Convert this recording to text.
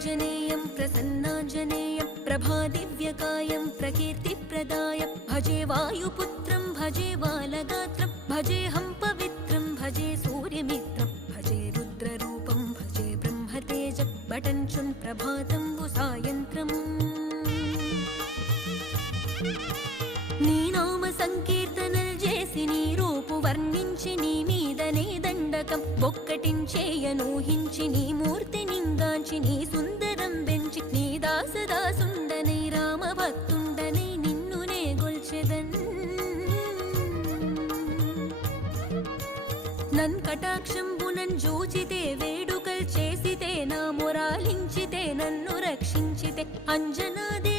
प्रसन्नाञ्जनेयं प्रसन्नाञ्जनेयं प्रभादिव्यकायं प्रकीर्तिप्रदाय भजे वायुपुत्रं भजे बालगात्रं भजेऽहं पवित्रं भजे सूर्यमित्रं भजे रुद्ररूपं भजे ब्रह्मतेजं बटञ्चुन् प्रभातं सायन्त्रम् నీ నామ సంకీర్తనలు చేసి నీ రూపు వర్ణించి నీ మీదనే దండకం ఒక్కటించేయనూహించి నీ మూర్తి నింగాంచి నీ సుందరం పెంచి నీ దాసదాసుండనై రామభక్తుండనై నిన్నునే గొల్చెదన్ నన్ కటాక్షంబునన్ జూచితే వేడుకల్ చేసితే నా మొరాలించితే నన్ను రక్షించితే అంజనాది